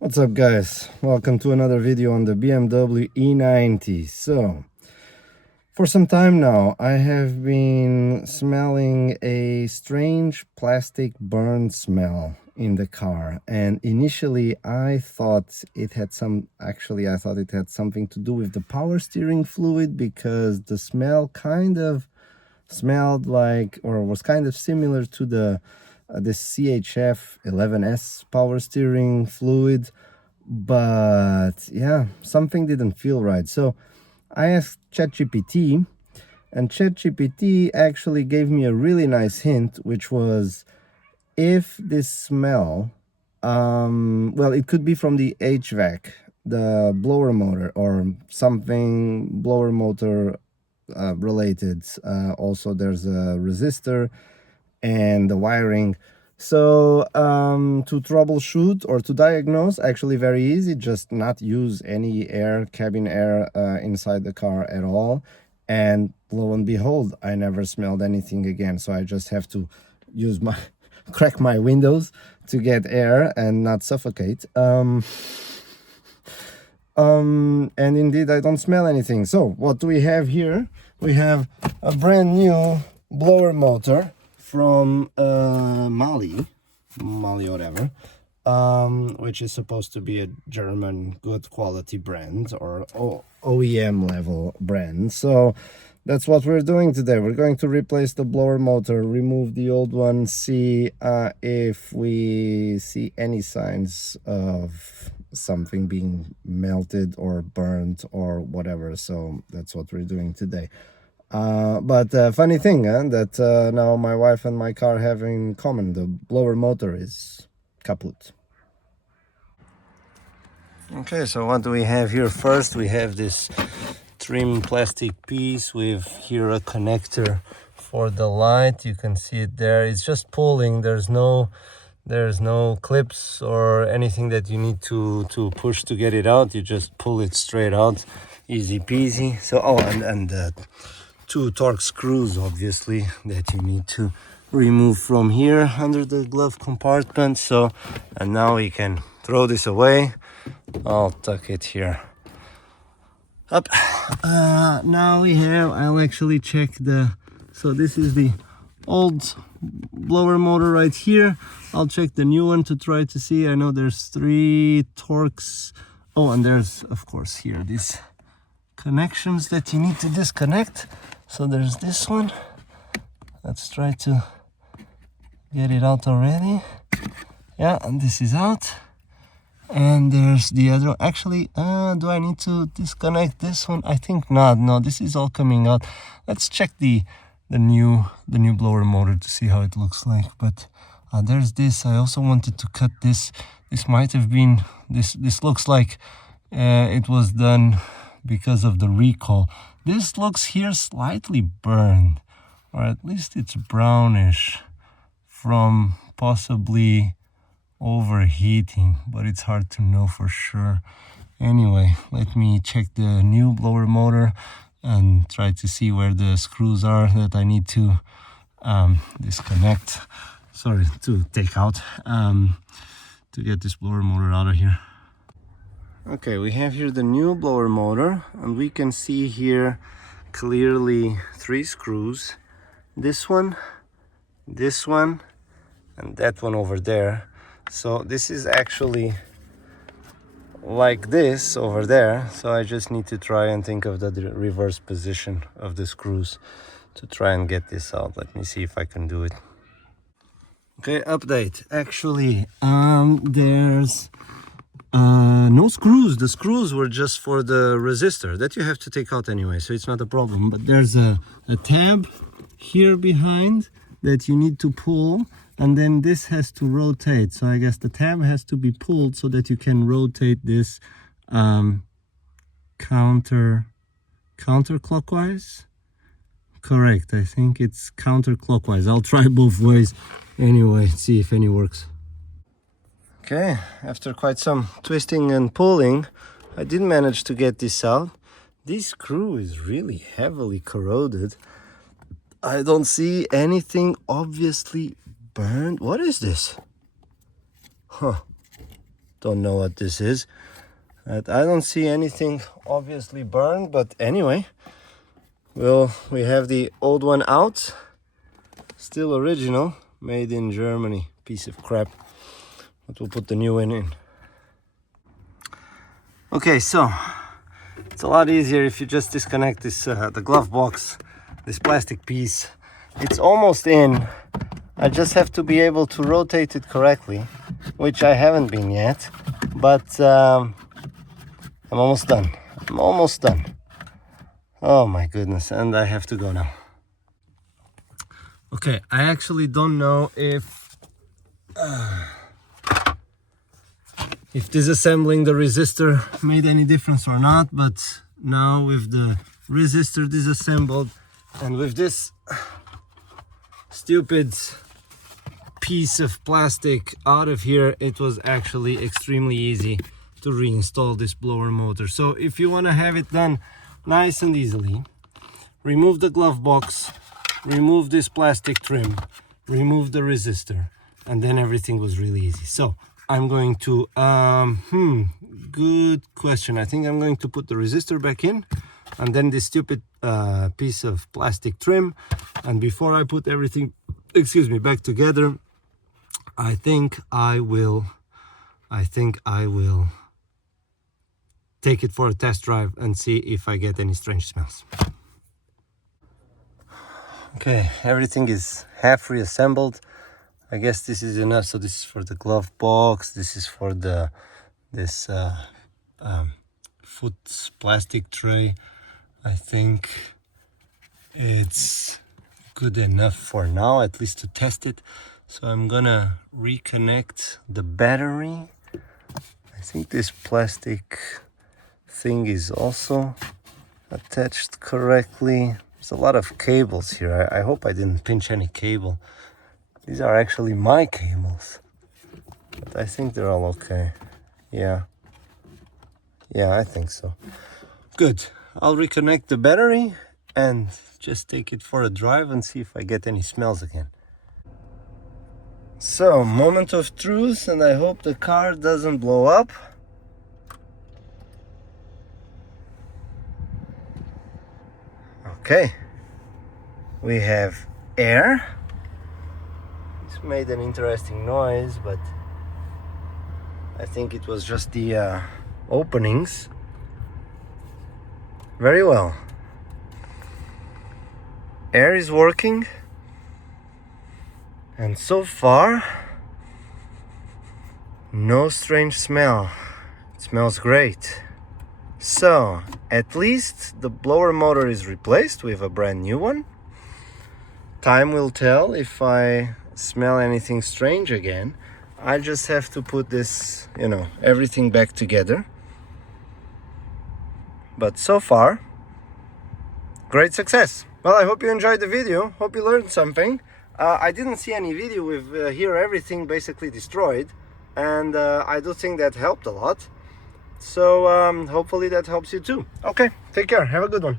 What's up, guys? Welcome to another video on the BMW E90. So, for some time now, I have been smelling a strange plastic burn smell in the car. And initially, I thought it had something to do with the power steering fluid, because the smell kind of smelled like, or was kind of similar to this CHF 11S power steering fluid. But yeah, something didn't feel right. So I asked ChatGPT, and ChatGPT actually gave me a really nice hint, which was, if this smell, well, it could be from the HVAC, the blower motor, or something blower motor related. Also, there's a resistor and the wiring. So to troubleshoot or to diagnose, actually very easy, just not use any cabin air inside the car at all. And lo and behold, I never smelled anything again. So I just have to use crack my windows to get air and not suffocate. And indeed, I don't smell anything. So what do we have here? We have a brand new blower motor from Mali, whatever, which is supposed to be a German good quality brand, or OEM level brand. So that's what we're doing today. We're going to replace the blower motor, remove the old one, see if we see any signs of something being melted or burnt or whatever. So that's what we're doing today. But funny thing, that now my wife and my car have in common: the blower motor is kaput. Okay, so what do we have here? First, we have this trim plastic piece with here a connector for the light. You can see it there. It's just pulling. There's no clips or anything that you need to push to get it out. You just pull it straight out, easy peasy. So and two torque screws, obviously, that you need to remove from here under the glove compartment. So, and now we can throw this away. I'll tuck it here up. Now I'll actually check so this is the old blower motor right here. I'll check the new one to try to see. I know there's 3 torques. Oh, and there's, of course, here these connections that you need to disconnect. So there's this one. Let's try to get it out already. Yeah, and this is out. And there's the other. Actually, do I need to disconnect this one? I think not. No, this is all coming out. Let's check the new blower motor to see how it looks like. But there's this. I also wanted to cut this. This might have been this looks like it was done because of the recall. This looks here slightly burned, or at least it's brownish from possibly overheating, but it's hard to know for sure. Anyway, let me check the new blower motor and try to see where the screws are that I need to take out to get this blower motor out of here. Okay, we have here the new blower motor, and we can see here clearly 3 screws. This one, and that one over there. So this is actually like this over there. So I just need to try and think of the reverse position of the screws to try and get this out. Let me see if I can do it. Okay, update. Actually, there's no screws. The screws were just for the resistor that you have to take out anyway, so it's not a problem. But there's a tab here behind that you need to pull, and then this has to rotate. So I guess the tab has to be pulled so that you can rotate this counterclockwise. Correct, I think it's counterclockwise. I'll try both ways anyway, see if any works. Okay, after quite some twisting and pulling, I did manage to get this out. This screw is really heavily corroded. I don't see anything obviously burned. What is this? Huh. don't know what this is. I don't see anything obviously burned, but anyway, we have the old one out, still original, made in Germany, piece of crap, but we'll put the new one in. Okay, so it's a lot easier if you just disconnect this the glove box, this plastic piece. It's almost in. I just have to be able to rotate it correctly, which I haven't been yet, but I'm almost done. I'm almost done. Oh my goodness, and I have to go now. Okay, I actually don't know if disassembling the resistor made any difference or not, but now with the resistor disassembled and with this stupid piece of plastic out of here, it was actually extremely easy to reinstall this blower motor. So if you want to have it done nice and easily, remove the glove box, remove this plastic trim, remove the resistor, and then everything was really easy. So I'm going to good question. I think I'm going to put the resistor back in, and then this stupid piece of plastic trim, and before I put everything, back together, I think I will take it for a test drive and see if I get any strange smells. Okay, everything is half reassembled. I guess this is enough. So this is for the glove box, this is for this foot plastic tray. I think it's good enough for now, at least to test it. So I'm gonna reconnect the battery. I think this plastic thing is also attached correctly. There's a lot of cables here. I hope I didn't pinch any cable. These are actually my cables, but I think they're all okay. Yeah, I think so. Good. I'll reconnect the battery and just take it for a drive and see if I get any smells again. So, moment of truth, and I hope the car doesn't blow up. Okay, we have air. It's made an interesting noise, but I think it was just the openings. Very well. Air is working, and so far no strange smell. It smells great. So at least the blower motor is replaced with a brand new one. Time will tell if I smell anything strange again. I just have to put this, everything back together. But so far, great success. Well, I hope you enjoyed the video. Hope you learned something. I didn't see any video with here everything basically destroyed, and I do think that helped a lot. So hopefully that helps you too. Okay, take care. Have a good one.